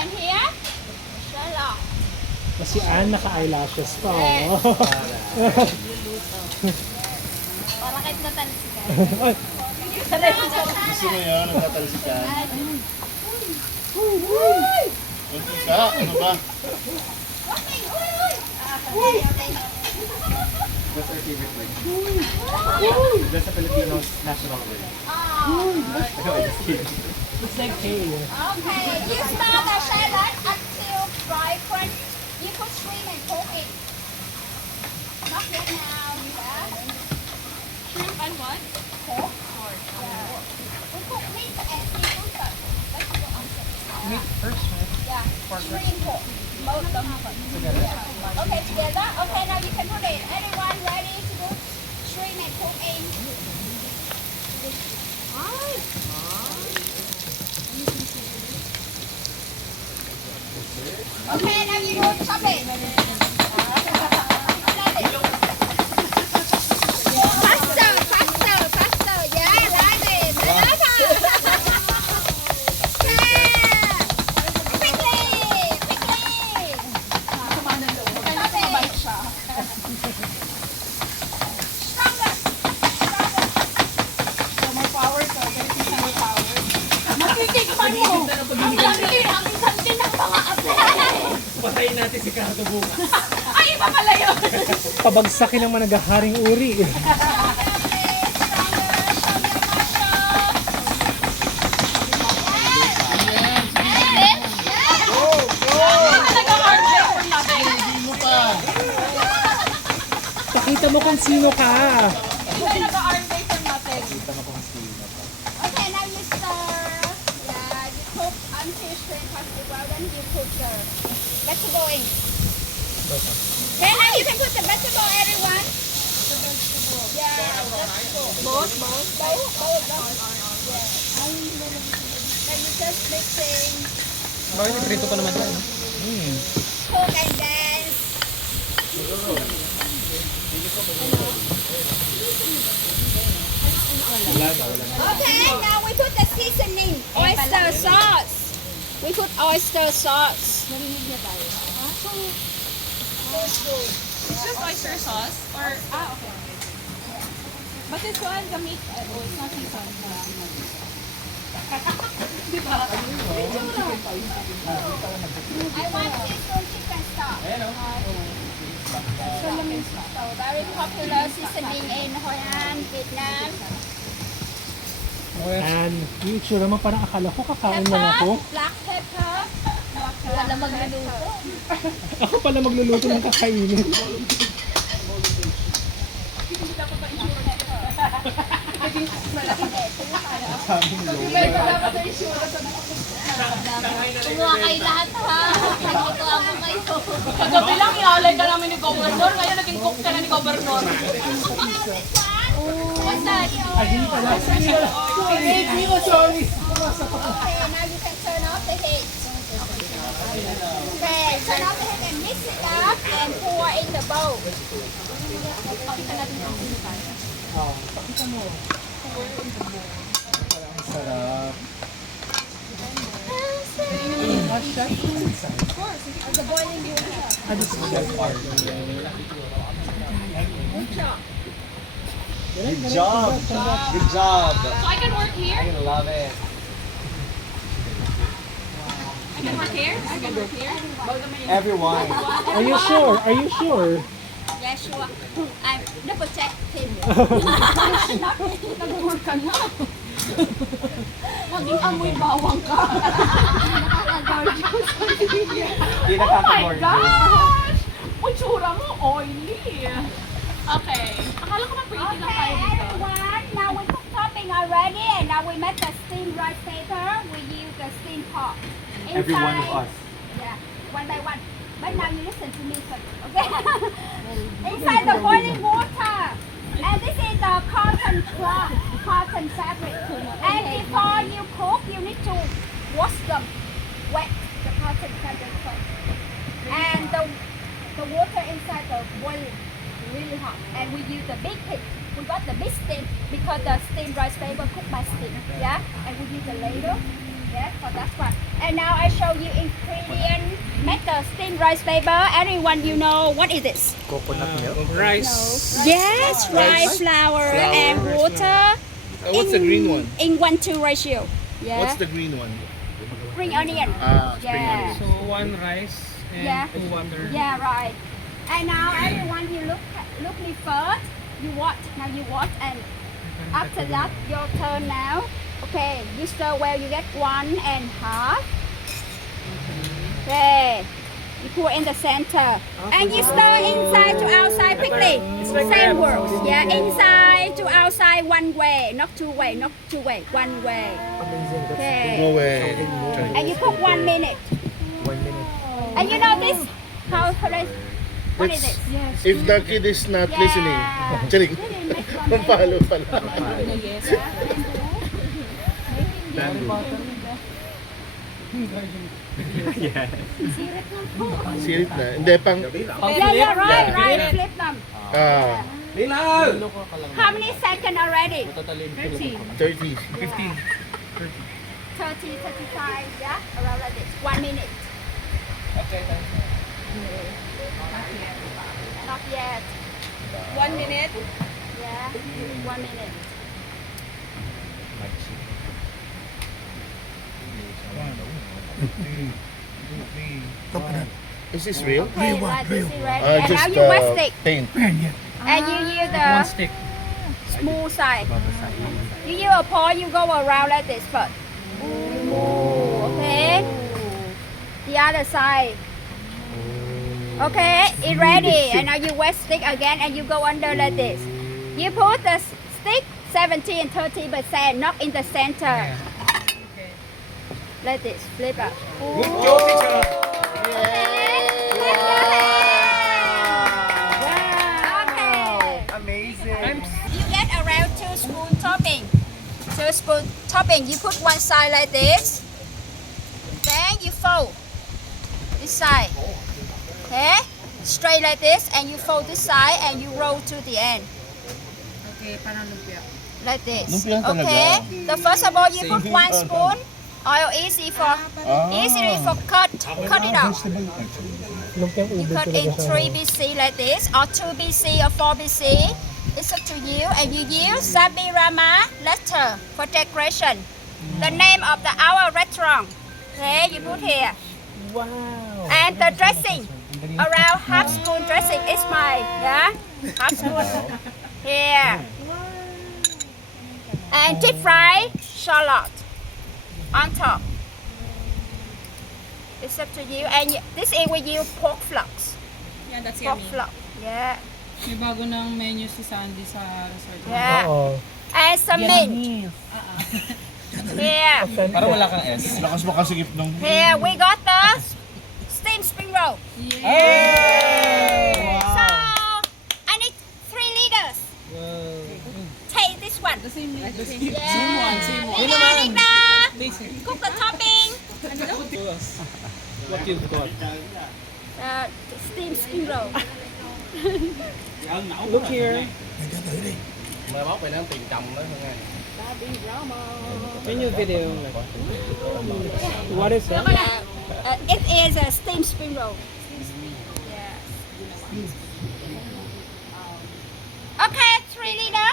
And here, Sherlock. Kasi Ann naka-eyelashes pa. Yes. Oh. Para kahit natalsikan. Ay, Gusto mo yun, nagtatalsikan? Hindi ka, ano ba? What's our favorite word? That's a Filipino's national word. No, I'm just kidding. it's like hey. Okay, you start the shallot until fry crunch. You put shrimp and pork in. Not yet now, yeah. Shrimp and what? Pork. Yeah. We put meat and seafood first. Let's go on. Meat first, right? Yeah. Shrimp, pork. Both of them. Yeah. Okay, together. Okay, now you can put it. Everyone ready to do shrimp and pork in? Okay, now you go chop it. Faster, faster, faster. Yeah, like it. Yeah. Quickly, quickly. Chop it. Stronger. Matitikman mo. Ang laki ng mga ape. Patayin natin si Cardo bukas. Ay, iba pala yun. Pabagsakin ng mga naghaharing uri. Pakita mo kung sino ka. Okay, now you stir. Yeah, you cook until shrimp has to well, then you put the vegetable in. Okay, now you can put the vegetable, everyone. Yeah, vegetable. Both. Yeah. Then you just mixing. Bakit iprito pa naman yan? Cook and dance. Okay, now we put the seasoning. Oyster sauce. We put oyster sauce. It's just oyster sauce or okay. But this one, the meat, it's not seasoned. I want seasoned chicken stock. So very popular seasoning in Hoi An, Vietnam. And yung itsura mo parang akala ko kakain lang ako. Pepper, black pepper. Wala magluluto. Ako pala magluluto ng kakainin. Kumuha kayo lahat ha. Nagluto ako kayo. Kagabi lang, inalay ka namin ni Governor. Ngayon naging cook ka na ni Governor. What's that? Sorry. Okay, now you can turn off the heat. Okay, turn off the heat and mix it up and pour in the bowl. Sarap. The boiling water. Good job. Good job. So I can work here? I love it. I can work here? I can work here? Everyone. Are you sure? Are you sure? Yeah, sure. I'm double check him. Nag-work ka na. Maging amoy bawang ka. Hindi Oh my nakaka-gorgeous. gosh! Utsura mo, oily. Okay. Akala ko mag-pretty lang Okay, tayo dito. everyone. Now we cook topping already, and now we make the steamed rice paper. We use the steamed pork. Every one of us. Yeah, one by one. But now you listen to me first, okay? Inside the boiling water. And this is the cotton cloth, cotton fabric. And before you cook, you need to wash them, wet the cotton fabric first. And the water inside the boiling really hot. And we use the big heat. We got the big steam because the steamed rice paper cooked by steam. Yeah, and we use the ladle. Yeah, for that one. And now I show you ingredient method steamed rice paper. Everyone, you know what is this? Coconut milk. Rice. Yes, rice flour and water. What's the green one? In 1:2 ratio. Yeah. What's the green one? Green onion. Spring Yeah. onion. So one rice and Yeah. two water. Yeah, right. And now everyone, you look me first. You watch. Now you watch, and after that, your turn now. Okay, you stir well. You get 1.5. Okay. You put in the center, and you stir inside to outside quickly. Same works. Yeah, inside to outside one way, not two way, not two way, one way. Okay. No way. And you cook 1 minute. 1 minute. And you know this? What is it? If the kid is not listening, charing. Pampalo pala. Yes. Sirit na. Hindi, pang... Yeah, right. Flip them. How many seconds already? 30. 15. 30, 35, yeah? Around like this. 1 minute. Not yet. 1 minute. Yeah, 1 minute. Is this real? Okay, like this is ready. And now you wet stick. paint. And you use One the stick. smooth side. You use a paw, you go around like this first. Okay? The other side. Okay, it's ready. And now you wet stick again and you go under like this. You put the stick 70 and 30%, not in the center. Like this, flip up. Good job, teacher. Okay. Amazing. You get around 2 spoon topping. 2 spoon topping. You put one side like this. Then you fold this side. Okay? Straight like this, and you fold this side and you roll to the end. Okay, parang lumpia. Like this. Lumpia talaga. Okay? So first of all, you put 1 spoon. Oil easily for cut it off. Lumpiang You ube cut talaga in siya. 3 BC like this, or 2 BC or 4 BC. It's up to you. And you use Sabirama letter for decoration. The name of our restaurant. Okay, you put here. Wow. And the dressing, around half spoon dressing is mine. Yeah, half spoon here. And deep fry shallot on top. It's up to you. And this is we use pork flocks. Yeah, that's Pork yummy. flock. Yeah. May bago ng menu si Sandy sa resort. Yeah. Oo. And some mint. Here. Parang wala kang S. Lakas mo kasi gift nung... Here we got the steamed spring roll. Hey! So I need 3 liters. Take this one. The same one. Yeah. Same one. Nina. Cook the topping. What you've got? Steamed spring roll. Look here. Mai mốt mày đang tiền chồng đó nghe. Can you video? What is that? It is a steamed spring roll. Yeah. Okay, 3 liter.